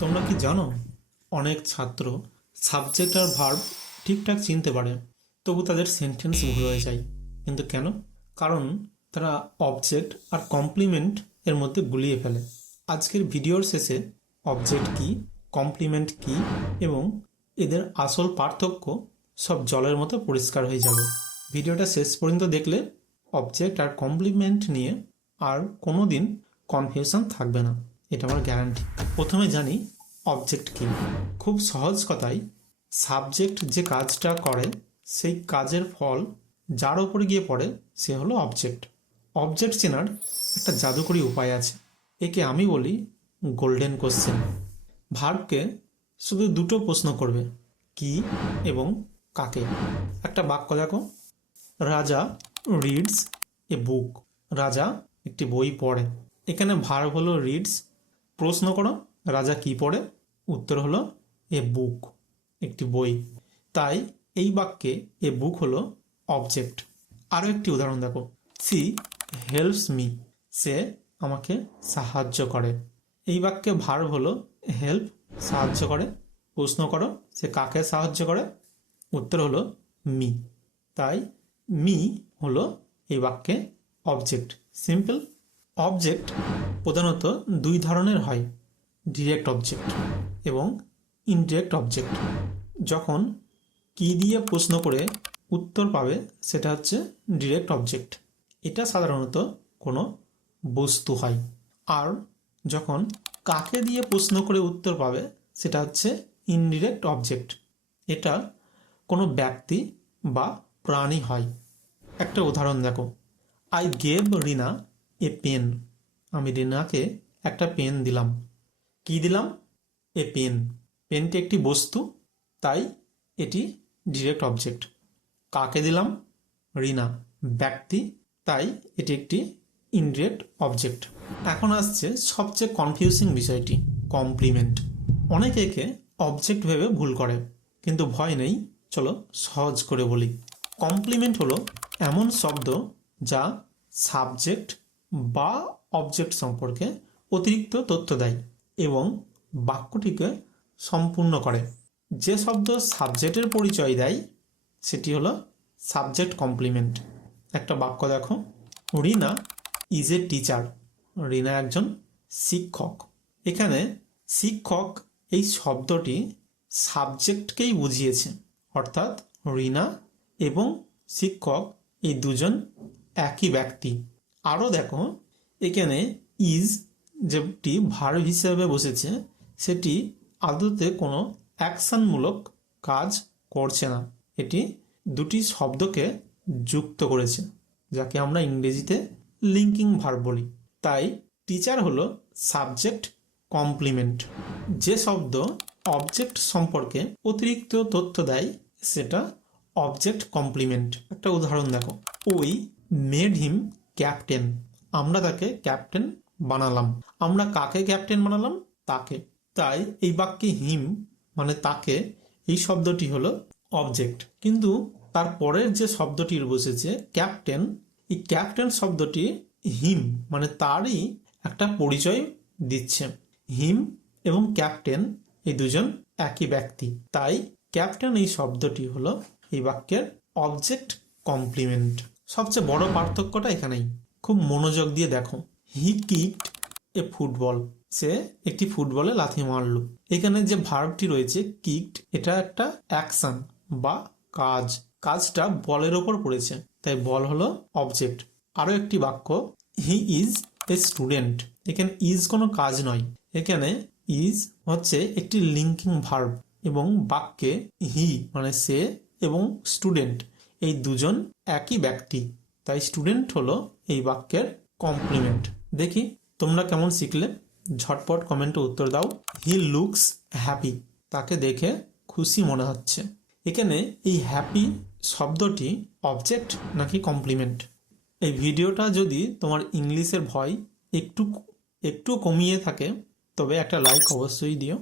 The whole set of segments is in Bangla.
তোমরা কি জানো, অনেক ছাত্র সাবজেক্ট আর ভার্ব ঠিকঠাক চিনতে পারে, তবু তাদের সেন্টেন্স ভুল হয়ে যায়। কিন্তু কেন? কারণ তারা অবজেক্ট আর কমপ্লিমেন্ট এর মধ্যে গুলিয়ে ফেলে। আজকের ভিডিওর শেষে অবজেক্ট কি কমপ্লিমেন্ট কি এবং এদের আসল পার্থক্য সব জলের মতো পরিষ্কার হয়ে যাবে। ভিডিওটা শেষ পর্যন্ত দেখলে অবজেক্ট আর কমপ্লিমেন্ট নিয়ে আর কোনো দিন কনফিউশন থাকবে না। এটা আমার গ্যারান্টি প্রথমে জানি অবজেক্ট কি। খুব সহজ কথায় সাবজেক্ট যে কাজটা করে, সেই কাজের ফল যার ওপরে গিয়ে পড়ে, সে হলো অবজেক্ট অবজেক্ট চেনার একটা জাদুকরী উপায় আছে। একে আমি বলি গোল্ডেন কোশ্চেন ভার্বকে শুধু দুটো প্রশ্ন করবে, কি এবং কাকে? একটা বাক্য দেখো। রাজা রিডস এ বুক রাজা একটি বই পড়ে। এখানে ভার্ব হলো রিডস প্রশ্ন করো, রাজা কি পড়ে? উত্তর হলো, এ বুক, একটি বই। তাই এই বাক্যে এ বুক হলো অবজেক্ট আরও একটি উদাহরণ দেখো। C helps me. সে আমাকে সাহায্য করে। এই বাক্যে ভার হলো হেল্প, সাহায্য করে। প্রশ্ন করো, সে কাকে সাহায্য করে? উত্তর হলো মি। তাই মি হলো এই বাক্যে অবজেক্ট সিম্পল। অবজেক্ট প্রধানত দুই ধরনের হয় ডিরেক্ট অবজেক্ট এবং ইনডিরেক্ট অবজেক্ট যখন কি দিয়ে প্রশ্ন করে উত্তর পাবে, সেটা হচ্ছে ডিরেক্ট অবজেক্ট এটা সাধারণত কোনো বস্তু হয়। আর যখন কাকে দিয়ে প্রশ্ন করে উত্তর পাবে, সেটা হচ্ছে ইনডিরেক্ট অবজেক্ট এটা কোনো ব্যক্তি বা প্রাণী হয়। একটা উদাহরণ দেখো। I gave Rina a pen আমি রিনাকে একটা পেন দিলাম। কি দিলাম? A pen. পেনটি একটি বস্তু, তাই এটি ডিরেক্ট অবজেক্ট। কাকে দিলাম? রিনা। ব্যক্তি, তাই এটি একটি ইনডিরেক্ট অবজেক্ট। এখন আসছে সবচেয়ে কনফিউজিং বিষয়টি কমপ্লিমেন্ট অনেকে একে অবজেক্ট ভেবে ভুল করে, কিন্তু ভয় নেই। চলো সহজ করে বলি। কমপ্লিমেন্ট হলো এমন শব্দ যা সাবজেক্ট বা অবজেক্ট সম্পর্কে অতিরিক্ত তথ্য দেয় এবং বাক্যটিকে সম্পূর্ণ করে। যে শব্দ সাবজেক্টের পরিচয় দেয়, সেটি হলো সাবজেক্ট কমপ্লিমেন্ট একটা বাক্য দেখো। Rina is a teacher Rina একজন শিক্ষক। এখানে শিক্ষক এই শব্দটি সাবজেক্টকেই বুঝিয়েছে। অর্থাৎ রিনা এবং শিক্ষক এই দুজন একই ব্যক্তি। আরও দেখো, এখানে ইজ যেটি ভার্ব হিসেবে বসেছে, সেটি আদতে কোনো অ্যাকশনমূলক কাজ করছে না। এটি দুটি শব্দকে যুক্ত করেছে, যাকে আমরা ইংরেজিতে লিঙ্কিং ভার্ব বলি। তাই টিচার হলো সাবজেক্ট কমপ্লিমেন্ট যে শব্দ অবজেক্ট সম্পর্কে অতিরিক্ত তথ্য দেয়, সেটা অবজেক্ট কমপ্লিমেন্ট একটা উদাহরণ দেখো। ওই মেড হিম ক্যাপ্টেন। আমরা তাকে ক্যাপ্টেন বানালাম। আমরা কাকে ক্যাপ্টেন বানালাম? তাকে। তাই এই বাক্যে হিম মানে তাকে, এই শব্দটি হলো অবজেক্ট কিন্তু তার পরের যে শব্দটির বসেছে, ক্যাপ্টেন, এই ক্যাপ্টেন শব্দটি হিম মানে তারই একটা পরিচয় দিচ্ছে। হিম এবং ক্যাপ্টেন এই দুজন একই ব্যক্তি। তাই ক্যাপ্টেন এই শব্দটি হলো এই বাক্যের অবজেক্ট কমপ্লিমেন্ট সবচেয়ে বড় পার্থক্যটা এখানেই। খুব মনোযোগ দিয়ে দেখো। হি কিকড এ ফুটবল? সে একটি ফুটবলে লাথি মারলো। এখানে যে ভার্বটি রয়েছে কিকড এটা একটা অ্যাকশন বা কাজ। কাজটা বলের ওপর পড়েছে, তাই বল হলো অবজেক্ট আরও একটি বাক্য, হি ইজ এ স্টুডেন্ট। এখানে ইজ কোনো কাজ নয়। এখানে ইজ হচ্ছে একটি লিঙ্কিং ভার্ব এবং বাক্যে হি মানে সে এবং স্টুডেন্ট। এই দুজন একই ব্যক্তি। তাই স্টুডেন্ট হলো এই বাক্যের কমপ্লিমেন্ট দেখি তোমরা কেমন শিখলে? ঝটপট কমেন্টে উত্তর দাও। হি লুকস হ্যাপি তাকে দেখে খুশি মনে হচ্ছে। এখানে এই হ্যাপি শব্দটি অবজেক্ট নাকি কমপ্লিমেন্ট এই ভিডিওটা যদি তোমার ইংলিশের ভয় একটু একটু কমিয়ে থাকে, তবে একটা লাইক অবশ্যই দিও।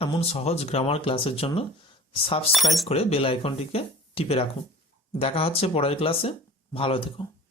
এমন সহজ গ্রামার ক্লাসের জন্য সাবস্ক্রাইব করে বেল আইকনটিকে টিপে রাখো। দেখা হচ্ছে পরের ক্লাসে। ভালো থেকো।